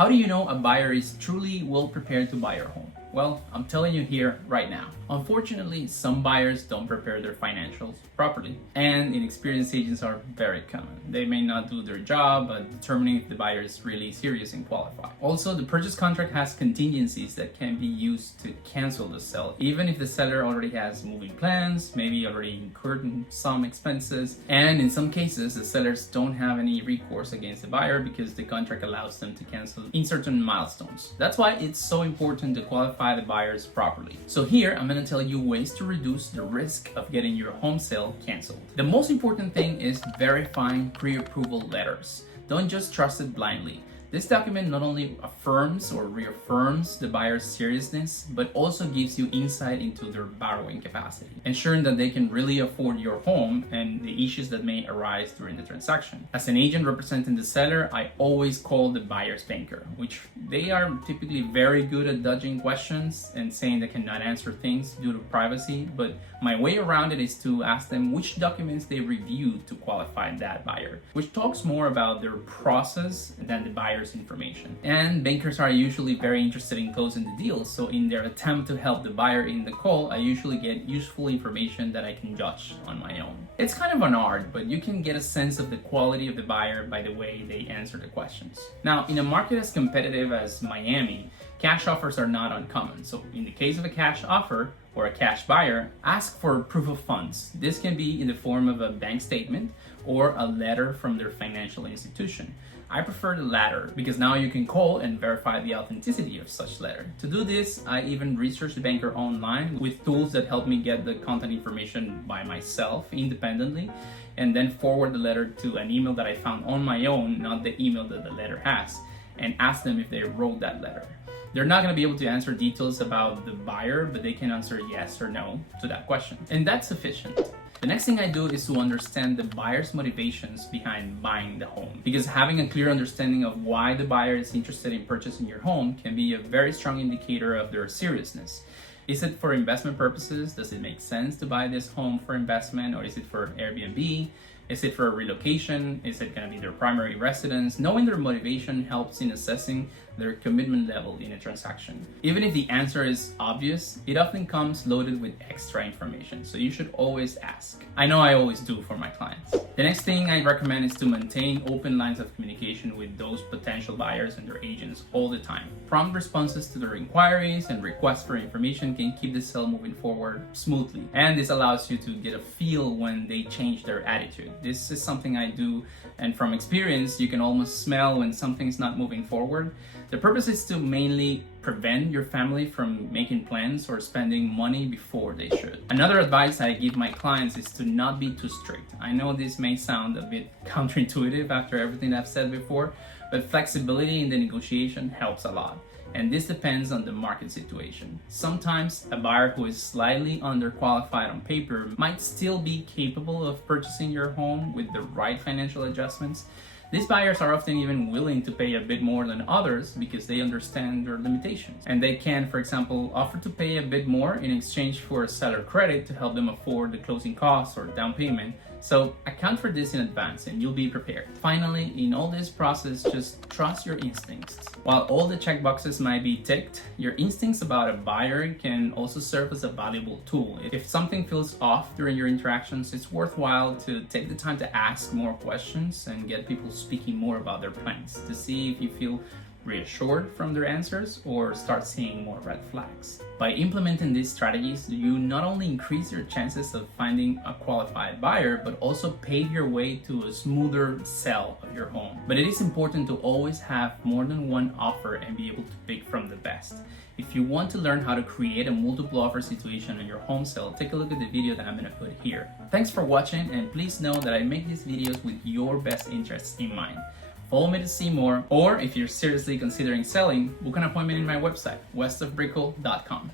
How do you know a buyer is truly well prepared to buy your home? Well, I'm telling you here right now. Unfortunately, some buyers don't prepare their financials properly, and inexperienced agents are very common. They may not do their job at determining if the buyer is really serious and qualified. Also, the purchase contract has contingencies that can be used to cancel the sale, even if the seller already has moving plans, maybe already incurred some expenses, and in some cases, the sellers don't have any recourse against the buyer because the contract allows them to cancel in certain milestones. That's why it's so important to qualify the buyers properly. So here, I'm going to tell you ways to reduce the risk of getting your home sale canceled. The most important thing is verifying pre-approval letters. Don't just trust it blindly. This document not only affirms or reaffirms the buyer's seriousness, but also gives you insight into their borrowing capacity, ensuring that they can really afford your home and the issues that may arise during the transaction. As an agent representing the seller, I always call the buyer's banker, which they are typically very good at dodging questions and saying they cannot answer things due to privacy, but my way around it is to ask them which documents they reviewed to qualify that buyer, which talks more about their process than the buyer's information. And bankers are usually very interested in closing the deal, so in their attempt to help the buyer in the call, I usually get useful information that I can judge on my own. It's kind of an art, but you can get a sense of the quality of the buyer by the way they answer the questions. Now, in a market as competitive as Miami, cash offers are not uncommon. So in the case of a cash offer or a cash buyer, ask for proof of funds. This can be in the form of a bank statement or a letter from their financial institution. I prefer the latter because now you can call and verify the authenticity of such letter. To do this, I even research the banker online with tools that help me get the contact information by myself independently, and then forward the letter to an email that I found on my own, not the email that the letter has, and ask them if they wrote that letter. They're not going to be able to answer details about the buyer, but they can answer yes or no to that question. And that's sufficient. The next thing I do is to understand the buyer's motivations behind buying the home, because having a clear understanding of why the buyer is interested in purchasing your home can be a very strong indicator of their seriousness. Is it for investment purposes? Does it make sense to buy this home for investment, or is it for Airbnb? Is it for a relocation? Is it going to be their primary residence? Knowing their motivation helps in assessing their commitment level in a transaction. Even if the answer is obvious, it often comes loaded with extra information, so you should always ask. I know I always do for my clients. The next thing I recommend is to maintain open lines of communication with those potential buyers and their agents all the time. Prompt responses to their inquiries and requests for information can keep the sale moving forward smoothly, and this allows you to get a feel when they change their attitude. This is something I do, and from experience, you can almost smell when something's not moving forward. The purpose is to mainly prevent your family from making plans or spending money before they should. Another advice I give my clients is to not be too strict. I know this may sound a bit counterintuitive after everything I've said before, but flexibility in the negotiation helps a lot. And this depends on the market situation. Sometimes a buyer who is slightly underqualified on paper might still be capable of purchasing your home with the right financial adjustments. These buyers are often even willing to pay a bit more than others because they understand their limitations. And they can, for example, offer to pay a bit more in exchange for a seller credit to help them afford the closing costs or down payment. So account for this in advance and you'll be prepared. Finally, in all this process, just trust your instincts. While all the checkboxes might be ticked, your instincts about a buyer can also serve as a valuable tool. If something feels off during your interactions, it's worthwhile to take the time to ask more questions and get people speaking more about their plans to see if you feel reassured from their answers or start seeing more red flags. By implementing these strategies, you not only increase your chances of finding a qualified buyer, but also pave your way to a smoother sale of your home. But it is important to always have more than one offer and be able to pick from the best. If you want to learn how to create a multiple offer situation on your home sale, take a look at the video that I'm going to put here. Thanks for watching, and please know that I make these videos with your best interests in mind. Follow me to see more, or if you're seriously considering selling, book an appointment in my website, westofbrickell.com.